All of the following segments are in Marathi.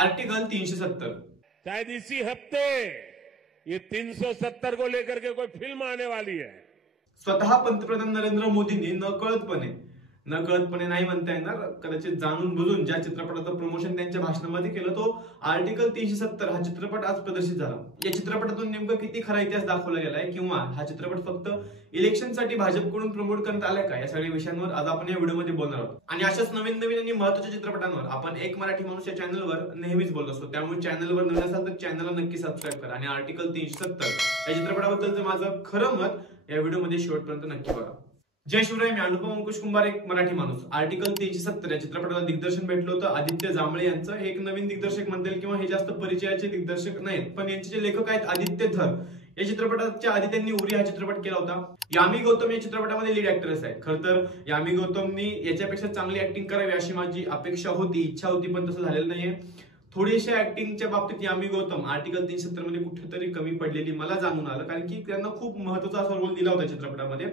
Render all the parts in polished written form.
आर्टिकल 370। शायद इसी हफ्ते ये 370 को लेकर के कोई फिल्म आने वाली है। स्वतः पंतप्रधान नरेंद्र मोदींनी नकळतपणे नाही म्हणता येणार, कदाचित जाणून बुजून ज्या चित्रपटाचं प्रमोशन त्यांच्या भाषणामध्ये केलं तो आर्टिकल 370 हा चित्रपट आज प्रदर्शित झाला। या चित्रपटातून नेमकं किती खरा इतिहास दाखवला गेलाय किंवा हा चित्रपट फक्त इलेक्शनसाठी भाजपकडून प्रमोट करण्यात आलाय का, या सगळ्या विषयांवर आज आपण या व्हिडिओमध्ये बोलणार आहोत। आणि अशाच नवीन आणि महत्त्वाच्या चित्रपटांवर आपण एक मराठी माणूस या चॅनलवर नेहमीच बोलत असतो, त्यामुळे चॅनलवर नवीन असाल तर चॅनलला नक्की सबस्क्राईब करा आणि आर्टिकल 370 या चित्रपटाबद्दलचं माझं खरं मत या व्हिडिओमध्ये शेवटपर्यंत नक्की बघा। जय शिवराय, मी अनुपम अंकुश कुंभार, एक मराठी माणूस। आर्टिकल 370 या चित्रपटाला दिग्दर्शन भेटलं होतं आदित्य जांभळे यांचं। हे एक नवीन दिग्दर्शक म्हणता येईल किंवा हे जास्त परिचयाचे दिग्दर्शक नाहीत, पण यांचे जे लेखक आहेत आदित्य धर, या चित्रपटाच्या आधी त्यांनी उरी हा चित्रपट केला होता। यामी गौतम या चित्रपटामध्ये लीड ऍक्ट्रेस आहे। खरं तर यामी गौतमनी याच्यापेक्षा चांगली ऍक्टिंग करावी अशी माझी अपेक्षा होती, इच्छा होती, पण तसं झालेलं नाहीये। थोडीशा ऍक्टिंगच्या बाबतीत यामी गौतम आर्टिकल 370 मध्ये कुठेतरी कमी पडलेली मला जाणून आलं, कारण की त्यांना खूप महत्त्वाचा असा रोल दिला होता चित्रपटामध्ये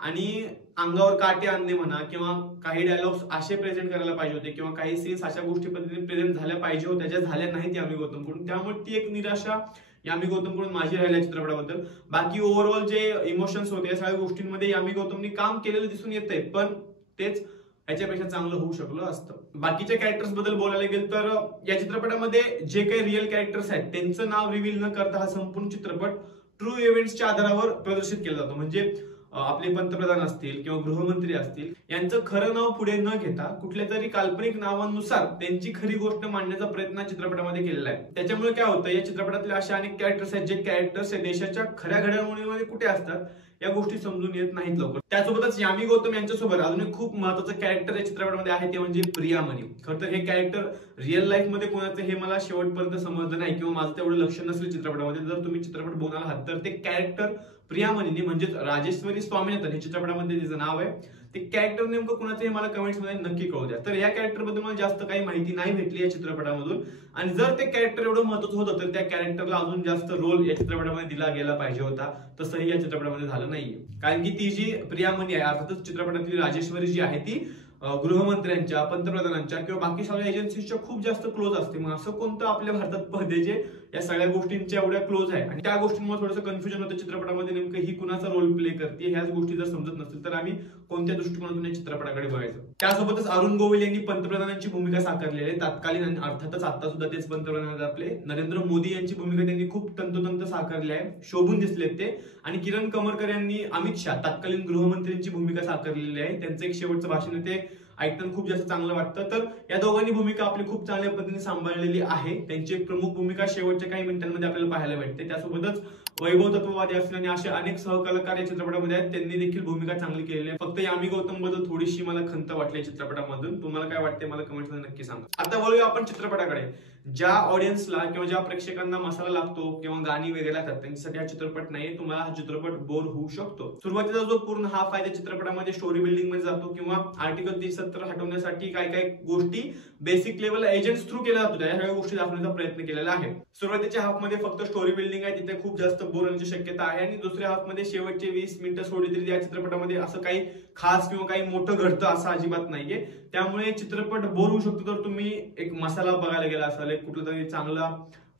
आणि अंगावर काटे आणणे म्हणा किंवा काही डायलॉग्स असे प्रेझेंट करायला पाहिजे होते किंवा काही सीन्स अशा गोष्टी पद्धतीने प्रेझेंट झाल्या पाहिजे होत्या ज्या झाल्या नाहीत यामी गौतमकडून, त्यामुळे ती एक निराशा यामी गौतमकडून माझी राहिल्या चित्रपटाबद्दल। बाकी ओव्हरऑल जे इमोशन्स होते या सगळ्या गोष्टींमध्ये यामी गौतमनी काम केलेलं दिसून येतंय, पण तेच याच्यापेक्षा चांगलं होऊ शकलं असतं। बाकीच्या कॅरेक्टर्स बद्दल बोलायला गेलं तर या चित्रपटामध्ये जे काही रिअल कॅरेक्टर्स आहेत त्यांचं नाव रिव्हील न करता हा संपूर्ण चित्रपट ट्रू इव्हेंट्सच्या आधारावर प्रदर्शित केला जातो। म्हणजे आपले पंतप्रधान असतील किंवा गृहमंत्री असतील यांचं खरं नाव पुढे न घेता कुठल्या तरी काल्पनिक नावानुसार त्यांची खरी गोष्ट मांडण्याचा प्रयत्न चित्रपटामध्ये केलेला आहे। त्याच्यामुळे काय होतं, या चित्रपटातले अशा अनेक कॅरेक्टर्स आहेत जे कॅरेक्टर्स देशाच्या खऱ्या घडामोडीमध्ये कुठे असतात या गोष्टी समजून येत नाहीत लवकर। त्यासोबतच यामी गौतम यांच्यासोबत अजून एक खूप महत्त्वाचं कॅरेक्टर या चित्रपटामध्ये आहे, ते म्हणजे प्रियामणी। खरं तर हे कॅरेक्टर रिअल लाईफ मध्ये कोणाचं हे मला शेवटपर्यंत समजलं नाही किंवा माझं तेवढं लक्ष नसेल चित्रपटामध्ये। जर तुम्ही चित्रपट बघणार आहात तर ते कॅरेक्टर प्रियामणीने म्हणजेच राजेश्वरी स्वामीनाथन हे चित्रपटामध्ये तिचं नाव आहे, ते कॅरेक्टर नेमकं कुणाचं हे मला कमेंट्स मध्ये नक्की कळू द्या। तर या कॅरेक्टर बद्दल मला जास्त काही माहिती नाही भेटली या चित्रपटामधून, आणि जर ते कॅरेक्टर एवढं महत्त्वाचं होतं तर त्या कॅरेक्टरला अजून जास्त रोल या चित्रपटामध्ये दिला गेला पाहिजे होता, तसंही या चित्रपटामध्ये झालं नाहीये। कारण की ती जी प्रियामणी आहे अर्थातच चित्रपटातली राजेश्वरी जी आहे ती गृहमंत्र्यांच्या, पंतप्रधानांच्या किंवा बाकी सगळ्या एजन्सीच्या खूप जास्त क्लोज असते। मग असं कोणतं आपल्या भारतात पद आहे जे या सगळ्या गोष्टींच्या एवढ्या क्लोज आहे, आणि त्या गोष्टींमुळे थोडंसं कन्फ्युजन होतं चित्रपटामध्ये नेमकं ही कुणाचा रोल प्ले करते। ह्याच गोष्टी जर समजत नसतील तर आम्ही कोणत्या दृष्टिकोनातून या चित्रपटाकडे बघायचं। त्यासोबतच अरुण गोविल यांनी पंतप्रधानांची भूमिका साकारलेली आहे तत्कालीन, आणि अर्थातच आता सुद्धा तेच पंतप्रधान आपले नरेंद्र मोदी यांची भूमिका त्यांनी खूप तंतोतंत साकारली आहे, शोभून दिसलेत ते। आणि किरण कमरकर यांनी अमित शाह तत्कालीन गृहमंत्र्यांची भूमिका साकारलेली आहे, त्यांचं एक शेवटचं भाषण ते ऐकताना खूप जास्त चांगलं वाटतं। तर या दोघांनी भूमिका आपली खूप चांगल्या पद्धतीने सांभाळलेली आहे, त्यांची एक प्रमुख भूमिका शेवटच्या काही मिनिटांमध्ये आपल्याला पाहायला भेटते। त्यासोबतच वैभव तत्ववादी असतील आणि असे अनेक सहकलाकार या चित्रपटामध्ये आहेत, त्यांनी देखील भूमिका चांगली केलेली आहे। फक्त यामी गौतम बद्दल थोडीशी मला खंत वाटली चित्रपटामधून। तुम्हाला काय वाटते मला कमेंट्स मध्ये नक्की सांगा। आता वळूया आपण चित्रपटाकडे। ज्या ऑडियन्सला किंवा ज्या प्रेक्षकांना मसाला लागतो किंवा गाणी वगैरे लागतात त्यांच्यासाठी हा चित्रपट नाहीये, तुम्हाला हा चित्रपट बोर होऊ शकतो। सुरुवातीचा जो पूर्ण हाफ आहे त्या चित्रपटामध्ये स्टोरी बिल्डिंग मध्ये जातो किंवा आर्टिकल 370 हटवण्यासाठी काय काय गोष्टी बेसिक लेवल एजंट्स थ्रू केल्या जातात, या सगळ्या गोष्टी दाखवण्याचा प्रयत्न केलेला आहे। सुरुवातीच्या हाफ मध्ये फक्त स्टोरी बिल्डिंग आहे, तिथे खूप जास्त बोर होण्याची शक्यता आहे, आणि दुसऱ्या हाफ मध्ये शेवटचे 20 मिनिटं सोडली तरी या चित्रपटामध्ये असं काही खास किंवा काही मोठं घडतं असं अजिबात नाहीये। त्यामुळे चित्रपट बोर होऊ शकतो जर तुम्ही एक मसाला बघायला गेला असाल, एक कुठला तरी चांगला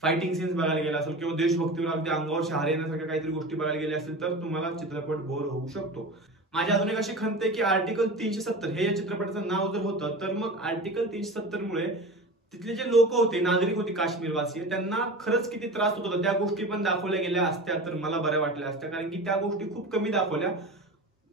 फायटिंग सीन्स बघायला गेला असेल किंवा देशभक्तीवर अगदी अंगावर शहारे येण्यासारख्या काहीतरी गोष्टी बघायला गेल्या असेल तर तुम्हाला चित्रपट बोर होऊ शकतो। माझी अजून एक अशी खंत आहे की आर्टिकल 370 हे या चित्रपटाचं नाव जर होतं तर मग आर्टिकल 370 मुळे तिथले जे लोक होते, नागरिक होते काश्मीरवासी, त्यांना खरंच किती त्रास होत होता त्या गोष्टी पण दाखवल्या गेल्या असत्या तर मला बऱ्या वाटल्या असत्या, कारण की त्या गोष्टी खूप कमी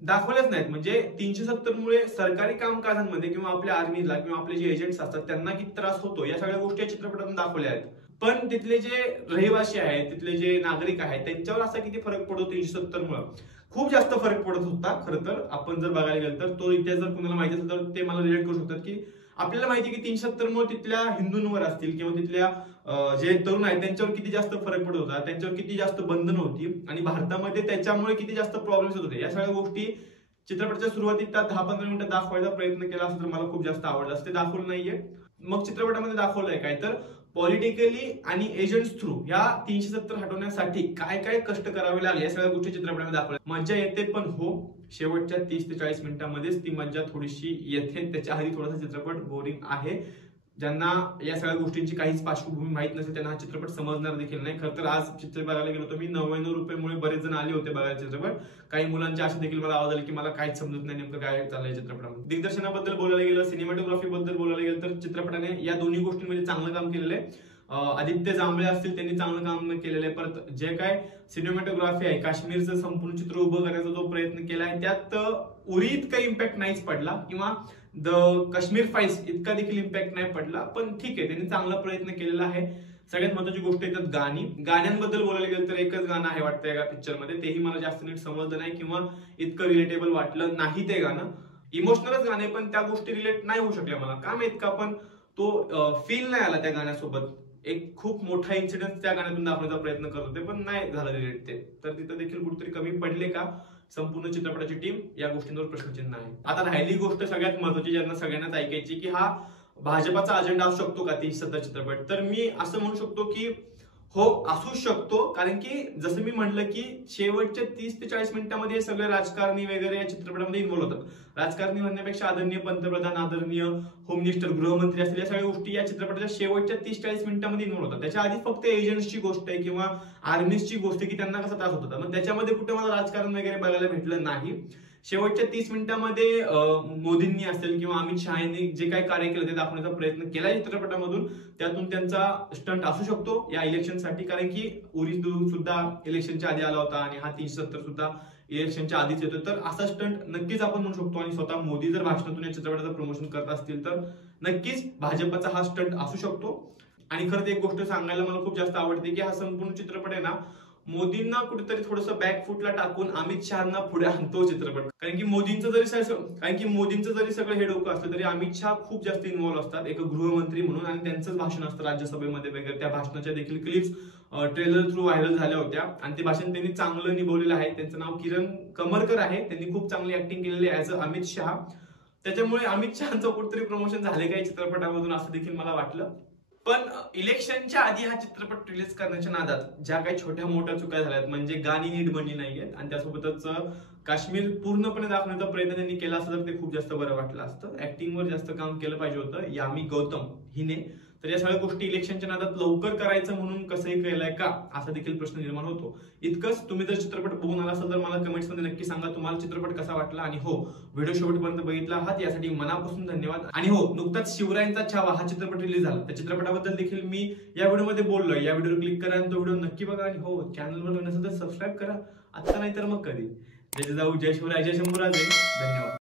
दाखवल्याच नाहीत। म्हणजे 370 मुळे सरकारी कामकाजांमध्ये किंवा आपल्या आर्मीला किंवा आपले जे एजंट्स असतात त्यांना किती त्रास होतो या सगळ्या गोष्टी या चित्रपटातून दाखवल्या आहेत, पण तिथले जे रहिवासी आहेत, तिथले जे नागरिक आहेत त्यांच्यावर असा किती फरक पडतो 370 मुळे, खूप जास्त फरक पडत होता। खरं तर आपण जर बघायला गेलं तर तो इतिहास जर कुणाला माहिती असेल तर ते मला रिलेट करू शकतात की आपल्याला माहिती की 370 मुळे तिथल्या हिंदूंवर असतील किंवा तिथल्या जे तरुण आहेत त्यांच्यावर किती जास्त फरक पडत होता, त्यांच्यावर किती जास्त बंधन होती, आणि भारतामध्ये त्याच्यामुळे किती जास्त प्रॉब्लेम्स होते। या सगळ्या गोष्टी चित्रपटाच्या सुरुवातीत 10-15 मिनिटं दाखवायचा प्रयत्न केला असता तर मला खूप जास्त आवडलं असते, दाखवलं नाहीये। मग चित्रपटामध्ये दाखवलंय काय तर पॉलिटिकली आणि एजंट्स थ्रू या 370 हटवण्यासाठी काय काय कष्ट करावे लागले या सगळ्या गोष्टी चित्रपटामध्ये दाखवल्या। मजा येते पण हो शेवटच्या 30 ते 40 मिनिटांमध्येच ती मजा थोडीशी येते, त्याच्या आधी थोडासा चित्रपट बोरिंग आहे। ज्यांना या सगळ्या गोष्टींची काहीच पार्श्वभूमी माहित नसेल त्यांना हा चित्रपट समजणार देखील नाही. खरं तर आज चित्रपट बघायला गेलो तर मी 99 रुपयामुळे बरेच जण आले होते बघायला चित्रपट. काही मुलांची अशी देखील मला आवाज आली की मला काहीच समजत नाही नेमकं काय चाललंय चित्रपटामध्ये. दिग्दर्शनाबद्दल बोलायला गेलं, सिनेमॅटोग्राफी बद्दल बोलायला गेलं तर चित्रपटाने या दोन्ही गोष्टींमध्ये चांगलं काम केलेलं आहे. आदित्य जांभळे असतील त्यांनी चांगलं काम केलेलं आहे. परत जे काय सिनेमॅटोग्राफी आहे, काश्मीरचं संपूर्ण चित्र उभं करण्याचा जो प्रयत्न केला आहे त्यात उरी इतका इम्पॅक्ट नाहीच पडला किंवा द काश्मीर फाईल्स इतका देखील इम्पॅक्ट नाही पडला. पण ठीक आहे, त्यांनी चांगला प्रयत्न केलेला आहे. सगळ्यात महत्वाची गोष्ट येतात गाण्यांबद्दल बोलायला गेलं तर एकच गाणं आहे वाटतं या पिक्चर मध्ये, तेही मला जास्त नीट समजलं नाही किंवा इतकं रिलेटेबल वाटलं नाही ते गाणं. इमोशनलच गाणे पण त्या गोष्टी रिलेट नाही होऊ शकल्या मला, का माहित का, पण तो फील नाही आला त्या गाण्यासोबत. एक खूप मोठा इन्सिडेंट त्या गाण्यातून दाखवण्याचा प्रयत्न करत होते पण नाही झालं रिलेट ते, तर तिथं देखील कुठेतरी कमी पडले का संपूर्ण चित्रपटाची टीम, या गोष्टींवर प्रश्नचिन्ह आहे. आता राहिली गोष्ट सगळ्यात महत्वाची ज्यांना सगळ्यांनाच ऐकायची की हा भाजपाचा अजेंडा असू शकतो का 30-70 चित्रपट, तर मी असं म्हणू शकतो की हो असू शकतो. कारण की जसं मी म्हटलं की शेवटच्या 30 ते 40 मिनिटांमध्ये सगळे राजकारणी वगैरे या चित्रपटामध्ये इन्व्हॉल्व होतात. राजकारणी म्हणण्यापेक्षा आदरणीय पंतप्रधान, आदरणीय होम मिनिस्टर, गृहमंत्री असतील या सगळ्या गोष्टी या चित्रपटाच्या शेवटच्या 30-40 मिनिटांमध्ये इन्व्हॉल्व होतात. त्याच्या आधी फक्त एजंट्सची गोष्ट आहे किंवा आर्मीजची गोष्ट आहे की त्यांना कसा त्रास होता, मग त्याच्यामध्ये कुठे मला राजकारण वगैरे बघायला भेटलं नाही. शेवटच्या 30 मिनिटांमध्ये मोदींनी असेल किंवा अमित शहा यांनी जे काही कार्य केलं ते दाखवण्याचा प्रयत्न केला चित्रपटामधून. त्यातून त्यांचा स्टंट असू शकतो या इलेक्शनसाठी, कारण की उरी सुद्धा इलेक्शनच्या आधी आला होता आणि हा 370 सुद्धा इलेक्शनच्या आधीच येतो. तर असा स्टंट नक्कीच आपण म्हणू शकतो. आणि स्वतः मोदी जर भाषणातून या चित्रपटाचं प्रमोशन करत असतील तर नक्कीच भाजपचा हा स्टंट असू शकतो. आणि खरंच एक गोष्ट सांगायला मला खूप जास्त आवडते की हा संपूर्ण चित्रपट आहे ना मोदींना कुठेतरी थोडंसं बॅकफुटला टाकून अमित शहाना पुढे आणतो चित्रपट. कारण की मोदींचं जरी सगळं हे डोकं असलं तरी अमित शहा खूप जास्त इन्व्हॉल्व असतात एक गृहमंत्री म्हणून, आणि त्यांचंच भाषण असतं राज्यसभेमध्ये वगैरे. त्या भाषणाच्या देखील क्लिप्स ट्रेलर थ्रू व्हायरल झाल्या होत्या आणि ते भाषण त्यांनी चांगलं निभवलेलं आहे. त्यांचं नाव किरण कमरकर आहे, त्यांनी खूप चांगली ऍक्टिंग केलेली आहे ऍज अ अमित शहा. त्याच्यामुळे अमित शहाचं कुठेतरी प्रमोशन झाले काही चित्रपटामधून असं देखील मला वाटलं. पण इलेक्शनच्या आधी हा चित्रपट रिलीज करण्याच्या नादात ज्या काही छोट्या मोठ्या चुका झाल्यात, म्हणजे गाणी नीट बनली नाहीयेत आणि त्यासोबतच काश्मीर पूर्णपणे दाखवण्याचा प्रयत्न त्यांनी केला असता तर ते खूप जास्त बरं वाटलं असतं. ऍक्टिंगवर जास्त काम केलं पाहिजे होतं यामी गौतम हिने. तर या सगळ्या गोष्टी इलेक्शनच्या नादात लवकर करायचं म्हणून कसंही केलंय का असा देखील प्रश्न निर्माण होतो. इतकंच. तुम्ही जर चित्रपट बघून आला असाल तर मला कमेंट्स मध्ये नक्की सांगा तुम्हाला चित्रपट कसा वाटला. आणि हो, व्हिडिओ शेवटपर्यंत बघितला आहात यासाठी मनापासून धन्यवाद. आणि हो, नुकताच शिवरायांचा छावा हा चित्रपट रिलीज झाला, त्या चित्रपटाबद्दल देखील मी या व्हिडिओमध्ये बोललोय. या व्हिडिओ क्लिक करा आणि तो व्हिडिओ नक्की बघा. आणि हो, चॅनलवर नसेल तर सबस्क्राईब करा, आता नाही तर मग कधी. जय जाऊ, जय शिवराय, जय शंभूराजे. धन्यवाद.